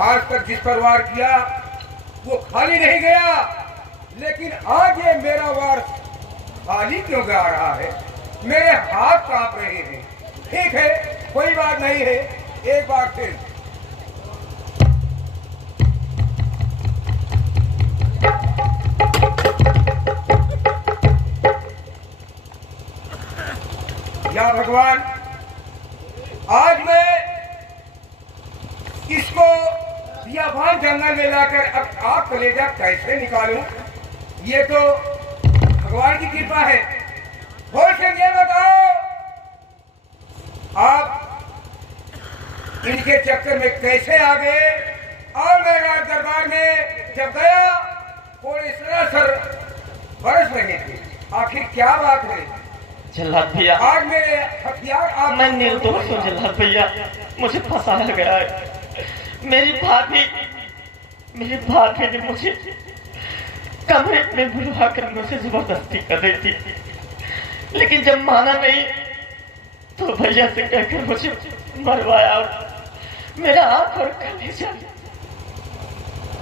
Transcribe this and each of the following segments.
आज तक जिस पर वार किया वो खाली नहीं गया, लेकिन आज ये मेरा वार खाली क्यों जा रहा है? मेरे हाथ कांप रहे हैं। ठीक है, कोई बात नहीं है। एक बार फिर या भगवान, आज मैं इसको बियाबान जंगल में लाकर अब आप कलेजा कैसे निकालूं? ये तो भगवान की कृपा है। बोल से ये बताओ, आप इनके चक्कर में कैसे आ गए? और मैं राज दरबार में जब गया थोड़े सरासर बरस रहे थे। आखिर क्या बात है? जल्लाद भैया, आज मेरे हथियार आप मैं निर्दोष हूँ जल्लाद भैया, मुझे फंसाया गया है। मेरी भाभी ने मुझे कमरे में बुलवा कर मुझे जबरदस्ती कर रही थी, लेकिन जब माना नहीं तो भैया से कहकर मुझे मरवाया और मेरा आंख और कलेजा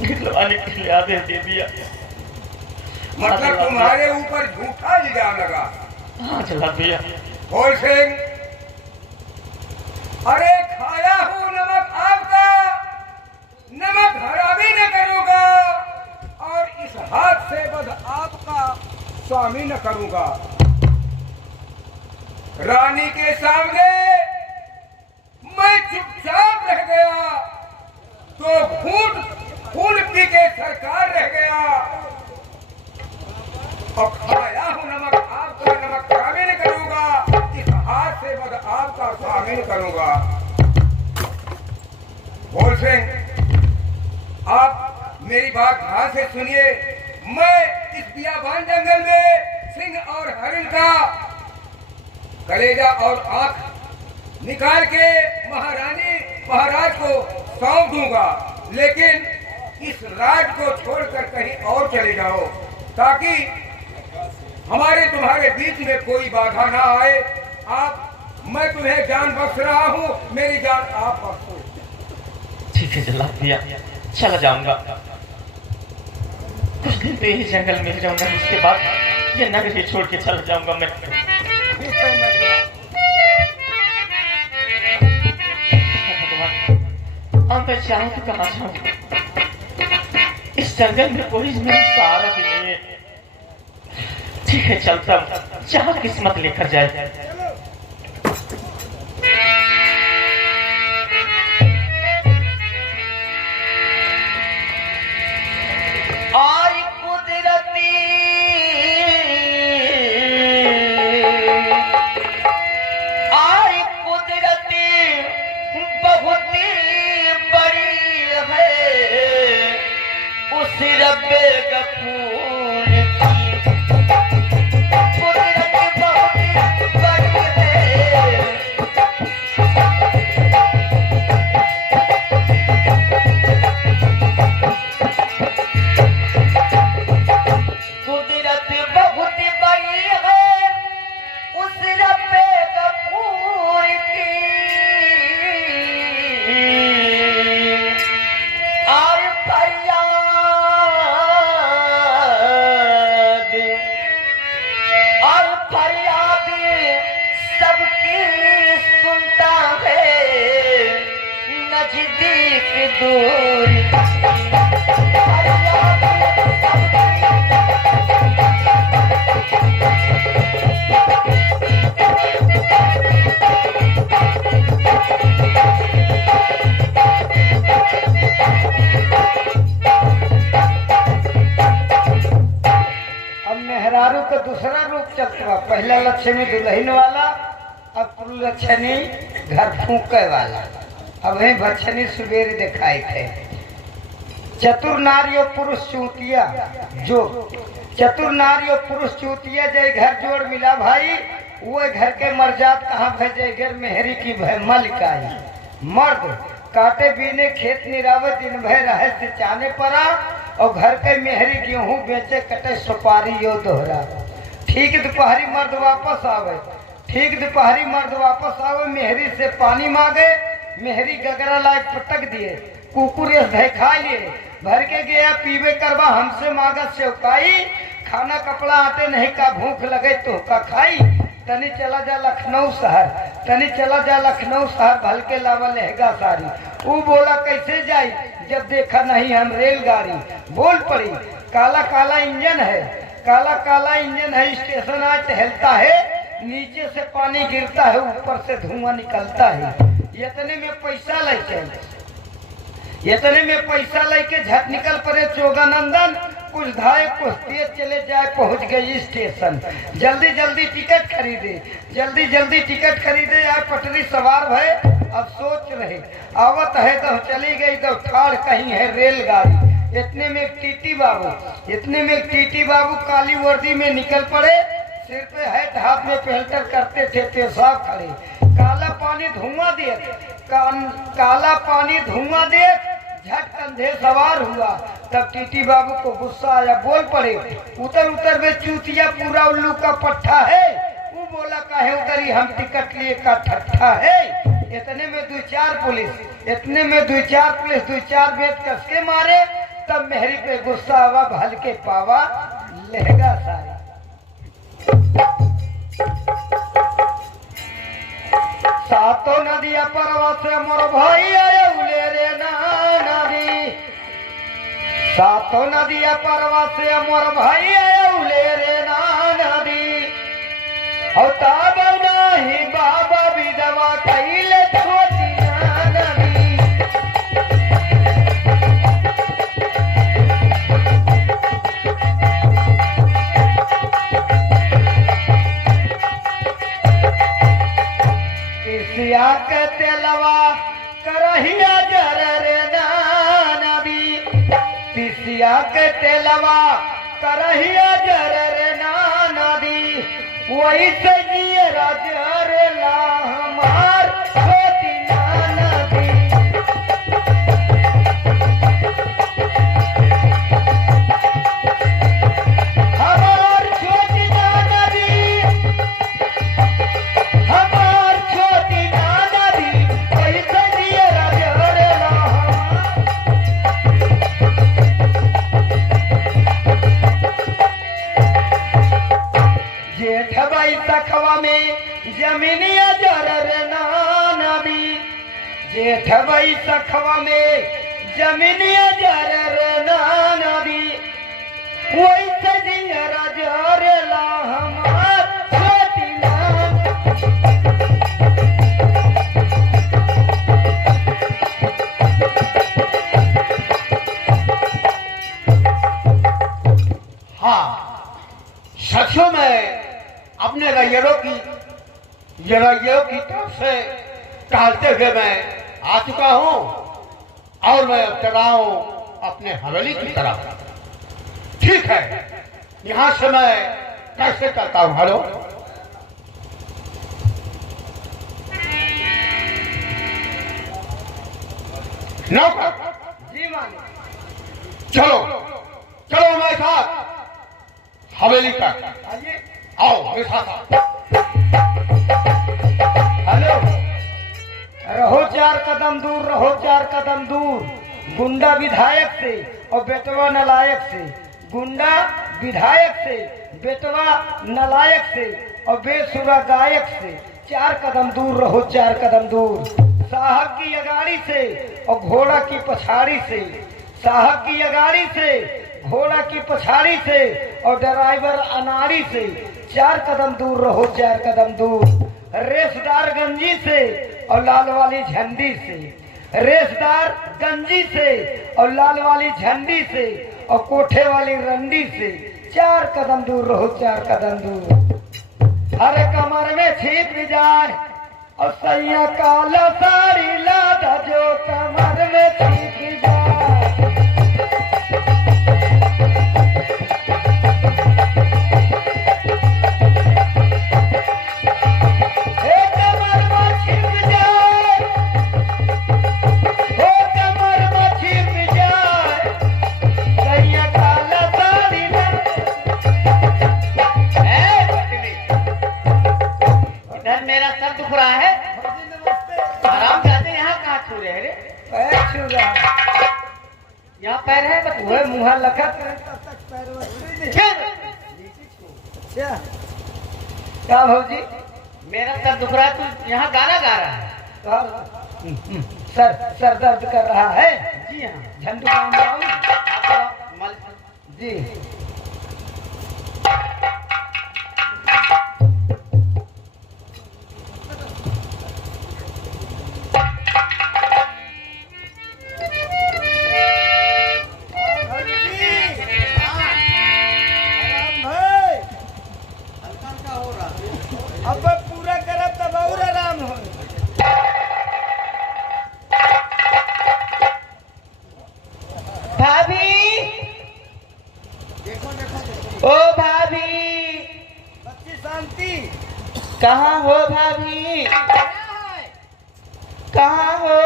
निकलवाने के लिए आदेश दे दिया। मतलब तुम्हारे ऊपर झूठा इल्जाम लगा? हाँ जल्लाद भैया। बोल सिंह, अरे खाया हूँ नमक आपका, नमक हरामी न करूंगा और इस हाथ से बद आपका स्वामी न करूंगा। रानी के सामने मैं चुपचाप रह गया तो घूट खून पी के सरकार रह गया, और खाया हूँ नमक आपका, नमक हरामी न करूंगा, इस हाथ से बद आपका स्वामी न करूंगा। बोल सिंह, आप मेरी बात ध्यान से सुनिए। मैं इस बियाबान जंगल में सिंह और हरिण का कलेजा और आंख निकाल के महारानी महाराज को सौंप दूंगा, लेकिन इस राज को छोड़कर कहीं और चले जाओ ताकि हमारे तुम्हारे बीच में कोई बाधा ना आए। मैं तुम्हें जान बख्श रहा हूँ, मेरी जान आप बख्शो। ठीक है जल्लाद भैया, चला जाऊंगा। कुछ दिन तो यही जंगल में जाऊंगा, उसके बाद ये नगरी छोड़ के चला जाऊंगा मैं। अब मैं चाहूँ तो कहाँ जाऊँ? इस जंगल में कोई मेरा सहारा भी नहीं है। ठीक है, चलता हूँ, जहाँ किस्मत लेकर जाए। का दूसरा रूप चलता, पहला लक्षणी दुल्हन वाला, अब लक्षणी घर फूके वाला। अब वही भक्षणी सुबेर दिखाई थे। चतुर नारी और पुरुष चूतिया, जो चतुर नारी और पुरुष चूतिया जय घर जोड़ मिला भाई, वो घर के मर्जात कहाँ भेजे घर मेहरी की मलिकाई। मर्द काटे बीने खेत निरावे दिन भर रहे से चाने पड़ा, और घर के मेहरी गेहूं बेचे कटे सुपारी यो दोहरा। ठीक दोपहरी मर्द वापस आवे, ठीक दोपहरी मर्द वापस आवे, मेहरी से पानी मांगे, मेहरी गगरा लायक पटक दिए, कुकुर देखा लिए भर के गया पीवे करवा हमसे मांगा सेवकाई खाना कपड़ा आते नहीं का भूख लगे तो का खाई तनी चला जा लखनऊ शहर तनी चला जा लखनऊ शहर भल के लावा लहगा सारी वो बोला कैसे जाई जब देखा नहीं हम रेलगाड़ी बोल पड़ी काला काला इंजन है काला काला इंजन है स्टेशन आज टहलता है नीचे से पानी गिरता है ऊपर से धुआं निकलता है इतने में पैसा लेके इतने में पैसा लेके झट निकल पड़े चोगानंदन कुछ धाए कुछ तेज चले जाए पहुंच गए स्टेशन जल्दी जल्दी टिकट खरीदे जल्दी जल्दी टिकट खरीदे यार पटरी सवार भय अब सोच रहे आवत है तो चली गई तो ठाड़ कहीं है रेलगाड़ी इतने में एक टीटी बाबू काली वर्दी में निकल पड़े सिर पे हेड हाथ में पेल्टर करते थे पेशाब खड़े काला पानी धुआं देख झट कंधे सवार हुआ तब टीटी बाबू को गुस्सा आया बोल पड़े उतर वे चूतिया पूरा उल्लू का पट्टा है वो बोला काहे उतरी हम टिकट लिए का ठट्ठा है इतने में दो चार पुलिस दो चार बेत कस के मारे तब मेहरी पे गुस्सा आवा भल के पावा लहगा सारी सातों नदिया परवा से मोर भाई आए उले रे नदी सातों नदिया परवा से मोर भाई आए उले रे नदी और तब नहीं बाबा विधवा कैले छोटी नदी सिया के तेलवा करहिया जर रे नदी तिसिया के तेलवा करहिया जर रे नदी वही से जिए राजर ला हमार छोटी नदी हमार छोटी नदी हमार छोटी नदी वही से जिए राजर ला जेठ बाई सखवा में जमीनिया जर रे नदी जेठ बाई सखवा में जमीनिया जर रे नदी वही से जिया जर ला हमार छोटी नदी हाँ सचो में अपने रैयरों की तरफ से टहलते हुए मैं आ चुका हूँ और मैं अब चला हूँ अपने हवेली की तरफ ठीक है यहाँ से मैं कैसे करता हूँ हेलो नौकर जी मालिक चलो चलो हमारे साथ हवेली तक आइए आओ मेरे साथ हेलो रहो चार कदम दूर गुंडा विधायक से और बेटवा नलायक से गुंडा विधायक से बेटवा नलायक से और बेसुरा गायक से 4 कदम दूर रहो 4 कदम दूर साहब की अगाड़ी से और घोड़ा की पछाड़ी से साहब की अगाड़ी से घोड़ा की पछाड़ी से और ड्राइवर अनाड़ी से 4 कदम दूर रहो 4 कदम दूर रेसदार गंजी से और लाल वाली झंडी से रेसदार गंजी से और लाल वाली झंडी से और कोठे वाली रंडी से 4 कदम दूर रहो 4 कदम दूर हर कमर में छिप जाए और सैया काला साड़ी लादा जो कमर में छिप जाए मेरा सर दुख रहा है आराम जाते यहाँ कहाँ छू रहे रे पैर छू रहा है। यहाँ पैर है बस वह मुँह लखत क्या भौजी मेरा सर दुख रहा है, तू यहाँ गाना गा रहा है। सर दर्द कर रहा है जी हाँ। झंडू गाँव में आऊं? आप मालिक जी अब पूरा करब तब और आराम हो। भाभी, ओ भाभी, बच्ची शांति कहाँ हो भाभी? कहाँ हो?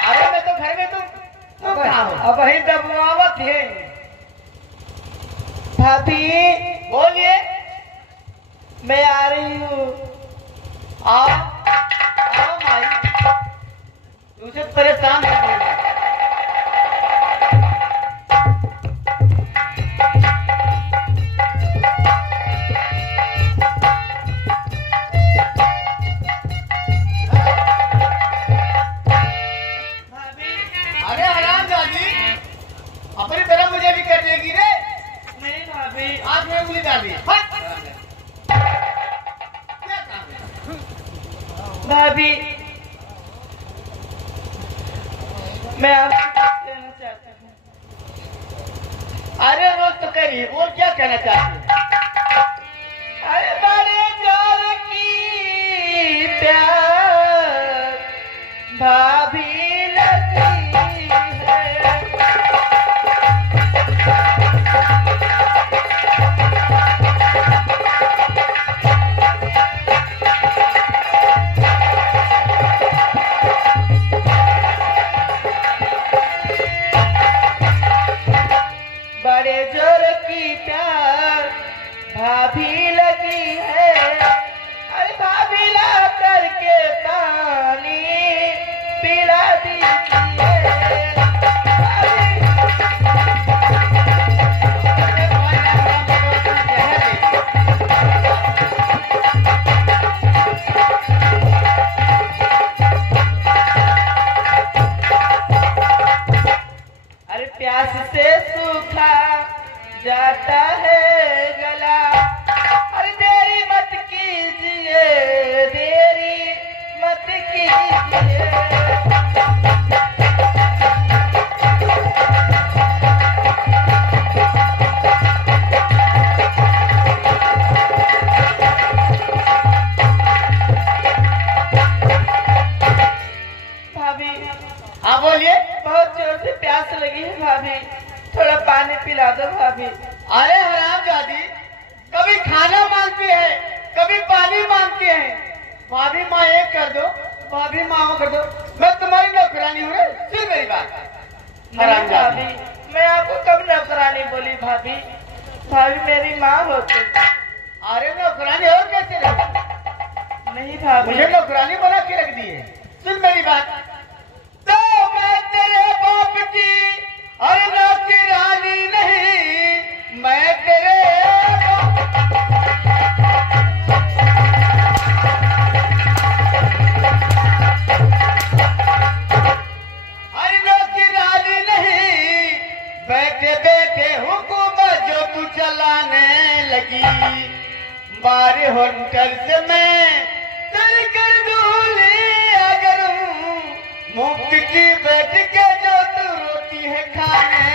अरे मैं तो घर में, तुम कहाँ हो? अब ही दबवावत है। भाभी बोलिए, मैं आ रही हूँ। आओ आओ भाई, तुझे परेशान कर रही हूँ। अरे हराम जादी, अपनी तरफ मुझे भी कर देगी रे। नहीं भाभी, आज मैं उंगली डाली। भाभी मैं आपसे कुछ कहना चाहती हूँ। अरे रोज तो करी, और क्या कहना चाहती है? अरे बड़े जोर की प्यार भाभी लगी है। बड़े जोर की प्यार भाभी लगी है। अरे भाभी ला करके पानी पिला दीजिए। अरे प्यास से सूखा जाता है गला। अरे देरी मत कीजिए, देरी मत कीजिए। भाभी हाँ बोलिए। बहुत जोर से प्यास लगी है भाभी, थोड़ा पानी पिला दो भाभी। अरे हराम जादी, कभी खाना मांगती है, कभी पानी मांगती है। भाभी माँ एक कर दो, भाभी माँ वो कर दो। मैं तुम्हारी नौकरानी हूँ रे, सुन मेरी बात। नहीं हराम जादी, भाभी, मैं आपको कब नौकरानी बोली भाभी? भाभी मेरी माँ होती। अरे नौकरानी और कैसे रही? नहीं भाभी, मुझे नौकरानी बना के रख दी है। सुन मेरी बात, तो मैं तेरे बाप की अरे नौकरानी नहीं, मैं तेरे अरे नौकरानी नहीं, बैठे बैठे हुकूमत जो तू चलाने लगी। बारे होटल से मैं तर कर दूल्हे अगर मुफ्त की बैठ के जो तू रोटी है खाने।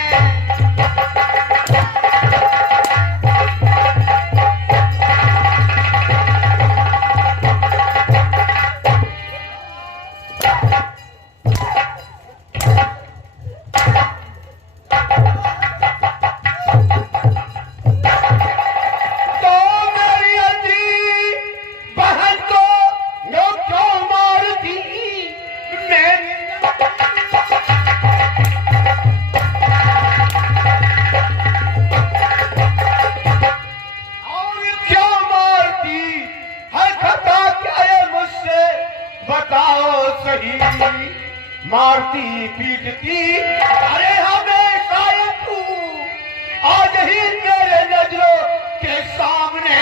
तो मेरी अजी बहन को नो क्यों मारती? मैं और क्यों मारती है? खता क्या है मुझसे बताओ सही। मारती पीटती, अरे हमेशा ये तू आज ही तेरे नजरों के सामने।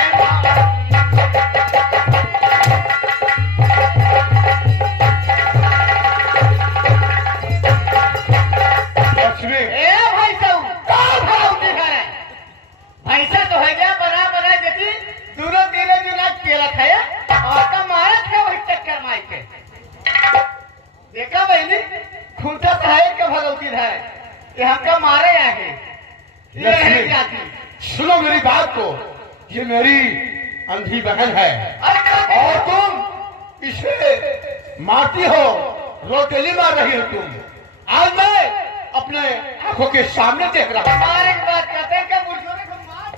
भैंसा तो है गया बना बना देती दूरों तीनों जुना केला खाया और का मारा था वही चक्कर मार के देखा बहनी खूंटा तो है क्या भगवती है ये हमका मारे आगे ये जाती। सुनो मेरी बात को, ये मेरी अंधी बहन है और तुम इसे मारती हो, रोटेली मार रही हो तुम। आज मैं अपने आंखों के सामने देख रहा हूँ। मारे की बात करते हैं क्या बुजुर्ग को मार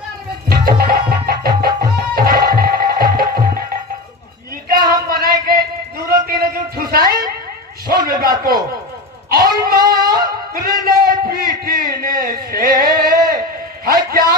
का हम बनाए के दूरों तीनों जो ठुसाए। सुन मेरी बात को, और मारने पीटने से है क्या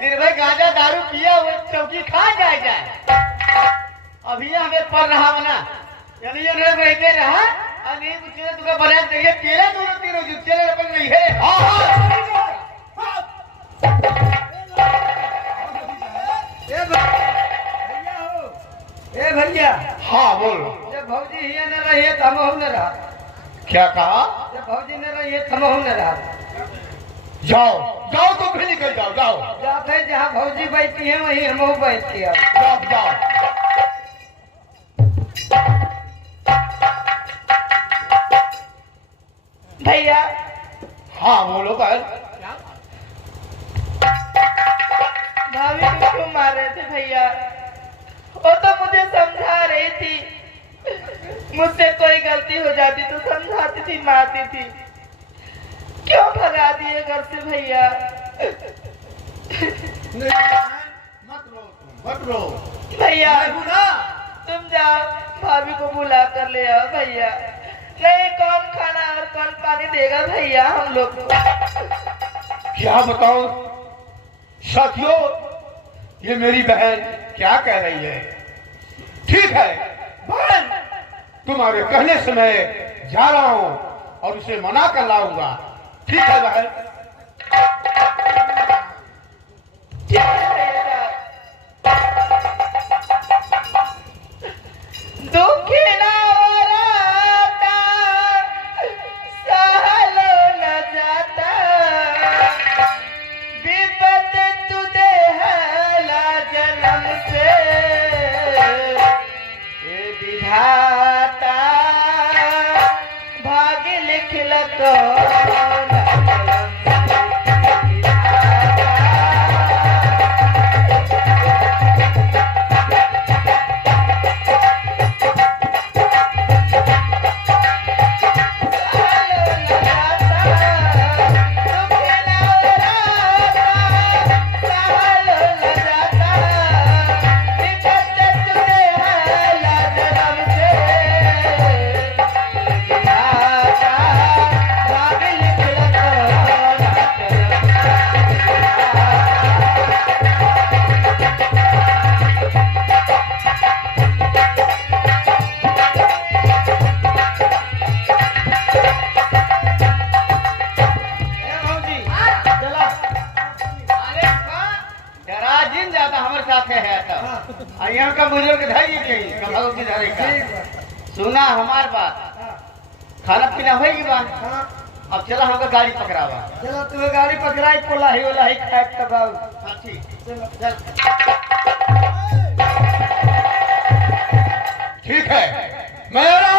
निर्भय गांजा दारू पिया हुए चौकी खा जाए अभी हमें पड़ रहा बना यानी ये रहते रहा और नहीं कुछ तुका बना चाहिए केला दोनों तीनों जो चले अपन नहीं है। ए भैया हाँ बोल। जब भौजी हिया न रही तो हम न रहा। क्या कहा? जब भौजी न रही तो हम न रहा। जाओ जाओ तुम भी निकल जाओ, जाओ जाते जहाँ भौजी बैठी है वहीं हम बैठती है। जाओ जाओ। भैया हाँ बोलो बहन। भाभी को क्यों मार रहे थे भैया? वो तो मुझे समझा रही थी, मुझसे कोई गलती हो जाती तो समझाती थी, मारती थी। क्यों भगा दिए घर से भैया? मत रो भैया तुम जाओ, भाभी को बुला कर ले आओ भैया। नहीं कौन खाना और कौन पानी देगा भैया हम लोग को? क्या बताओ साथियों, ये मेरी बहन क्या कह रही है। ठीक है बहन, तुम्हारे कहने से मैं जा रहा हूँ और उसे मना कर लाऊंगा। ठीक है बहन। दुखी ना वराता सहलो न जाता, विपत तुझे हला जन्म से हे विधाता, भाग्य लिखल तो सुना हमार बात। खाना पीना होगी बात। अब चला हमका गाड़ी पकड़ावा। चलो तुम्हें गाड़ी पकड़ाई पोला ही खाए तब। ठीक चलो चल। ठीक है, मैं आ रहा हूं।